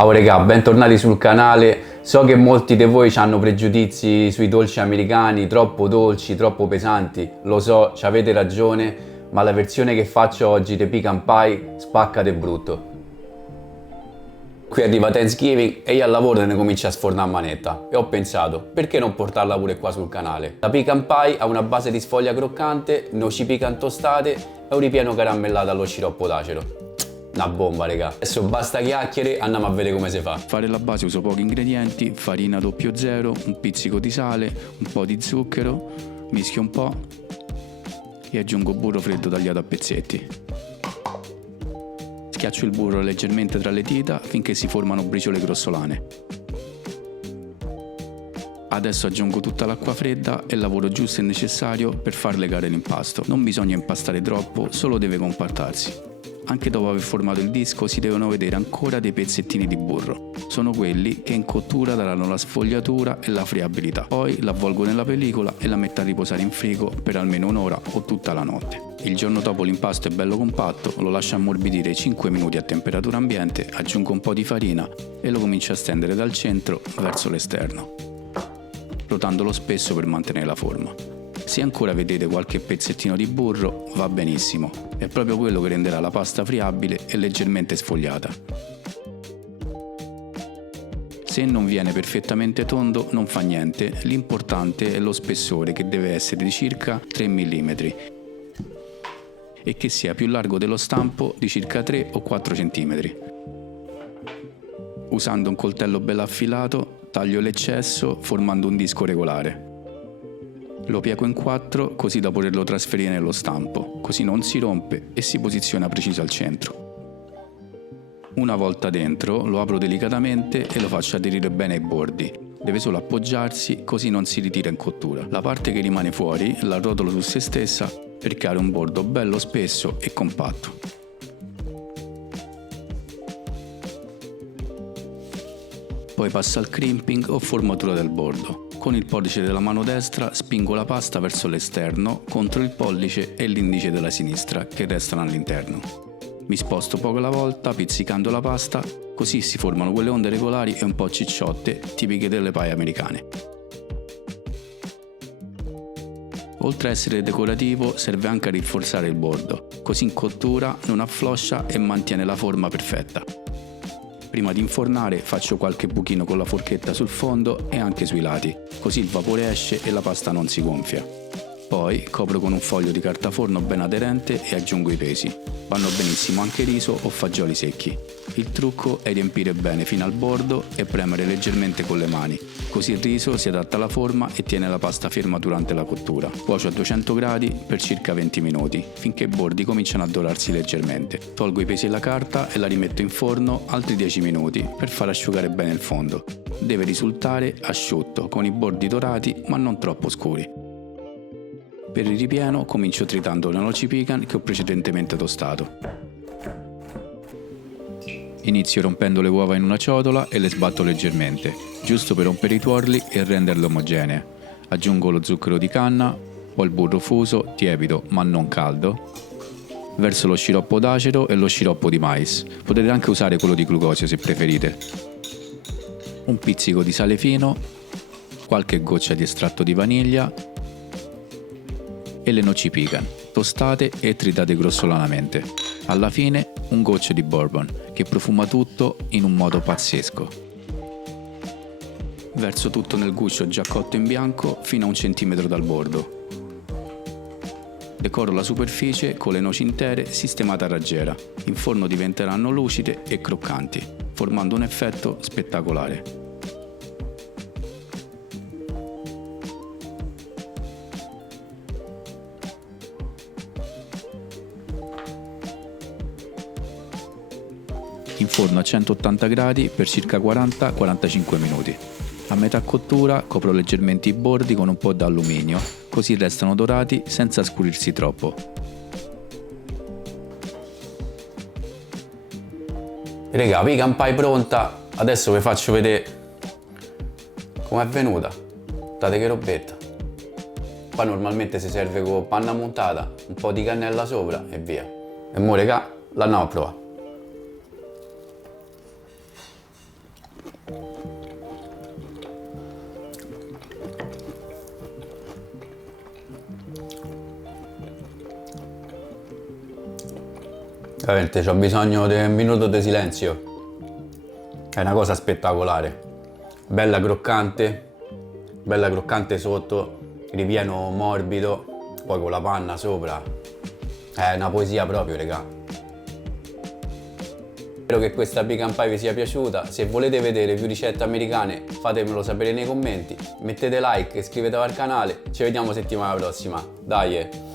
Ciao regà, bentornati sul canale. So che molti di voi hanno pregiudizi sui dolci americani, troppo dolci, troppo pesanti. Lo so, ci avete ragione, ma la versione che faccio oggi di pecan pie spacca de brutto. Qui arriva Thanksgiving e io al lavoro ne comincio a sfornare a manetta e ho pensato, perché non portarla pure qua sul canale? La pecan pie ha una base di sfoglia croccante, noci pecan tostate e un ripieno caramellato allo sciroppo d'acero. Una bomba, raga. Adesso basta chiacchiere, andiamo a vedere come si fa. Per fare la base uso pochi ingredienti: farina 00, un pizzico di sale, un po' di zucchero, mischio un po' e aggiungo burro freddo tagliato a pezzetti. Schiaccio il burro leggermente tra le dita finché si formano briciole grossolane. Adesso aggiungo tutta l'acqua fredda e lavoro giusto e necessario per far legare l'impasto. Non bisogna impastare troppo, solo deve compattarsi. Anche dopo aver formato il disco si devono vedere ancora dei pezzettini di burro. Sono quelli che in cottura daranno la sfogliatura e la friabilità. Poi la avvolgo nella pellicola e la metto a riposare in frigo per almeno un'ora o tutta la notte. Il giorno dopo l'impasto è bello compatto, lo lascio ammorbidire 5 minuti a temperatura ambiente, aggiungo un po' di farina e lo comincio a stendere dal centro verso l'esterno, rotandolo spesso per mantenere la forma. Se ancora vedete qualche pezzettino di burro, va benissimo, è proprio quello che renderà la pasta friabile e leggermente sfogliata. Se non viene perfettamente tondo non fa niente, l'importante è lo spessore, che deve essere di circa 3 mm e che sia più largo dello stampo di circa 3 o 4 cm. Usando un coltello bello affilato taglio l'eccesso formando un disco regolare. Lo piego in 4 così da poterlo trasferire nello stampo, così non si rompe e si posiziona preciso al centro. Una volta dentro lo apro delicatamente e lo faccio aderire bene ai bordi. Deve solo appoggiarsi così non si ritira in cottura. La parte che rimane fuori la rotolo su se stessa per creare un bordo bello spesso e compatto. Poi passo al crimping o formatura del bordo. Con il pollice della mano destra spingo la pasta verso l'esterno contro il pollice e l'indice della sinistra che restano all'interno. Mi sposto poco alla volta pizzicando la pasta, così si formano quelle onde regolari e un po' cicciotte tipiche delle pie americane. Oltre a essere decorativo serve anche a rinforzare il bordo, così in cottura non affloscia e mantiene la forma perfetta. Prima di infornare faccio qualche buchino con la forchetta sul fondo e anche sui lati, così il vapore esce e la pasta non si gonfia. Poi copro con un foglio di carta forno ben aderente e aggiungo i pesi. Vanno benissimo anche riso o fagioli secchi. Il trucco è riempire bene fino al bordo e premere leggermente con le mani, così il riso si adatta alla forma e tiene la pasta ferma durante la cottura. Cuocio a 200 gradi per circa 20 minuti, finché i bordi cominciano a dorarsi leggermente. Tolgo i pesi e la carta e la rimetto in forno altri 10 minuti per far asciugare bene il fondo. Deve risultare asciutto, con i bordi dorati ma non troppo scuri. Per il ripieno comincio tritando le noci pecan che ho precedentemente tostato. Inizio rompendo le uova in una ciotola e le sbatto leggermente, giusto per rompere i tuorli e renderle omogenee. Aggiungo lo zucchero di canna, poi il burro fuso, tiepido ma non caldo. Verso lo sciroppo d'acero e lo sciroppo di mais. Potete anche usare quello di glucosio se preferite. Un pizzico di sale fino, qualche goccia di estratto di vaniglia e le noci pecan, tostate e tritate grossolanamente. Alla fine un goccio di bourbon che profuma tutto in un modo pazzesco. Verso tutto nel guscio già cotto in bianco fino a 1 centimetro dal bordo. Decoro la superficie con le noci intere sistemate a raggiera. In forno diventeranno lucide e croccanti, formando un effetto spettacolare. In forno a 180 gradi per circa 40-45 minuti. A metà cottura copro leggermente i bordi con un po' d'alluminio, così restano dorati senza scurirsi troppo. Raga, pecan pie pronta, adesso vi faccio vedere com'è venuta. Guardate che robetta. Qua normalmente si serve con panna montata, un po' di cannella sopra e via. E mo raga, l'andiamo a provare. Veramente c'ho bisogno di un minuto di silenzio. È una cosa spettacolare. Bella croccante sotto, ripieno morbido, poi con la panna sopra. È una poesia proprio, regà. Spero che questa pecan pie vi sia piaciuta. Se volete vedere più ricette americane fatemelo sapere nei commenti. Mettete like, iscrivetevi al canale. Ci vediamo settimana prossima. Dai!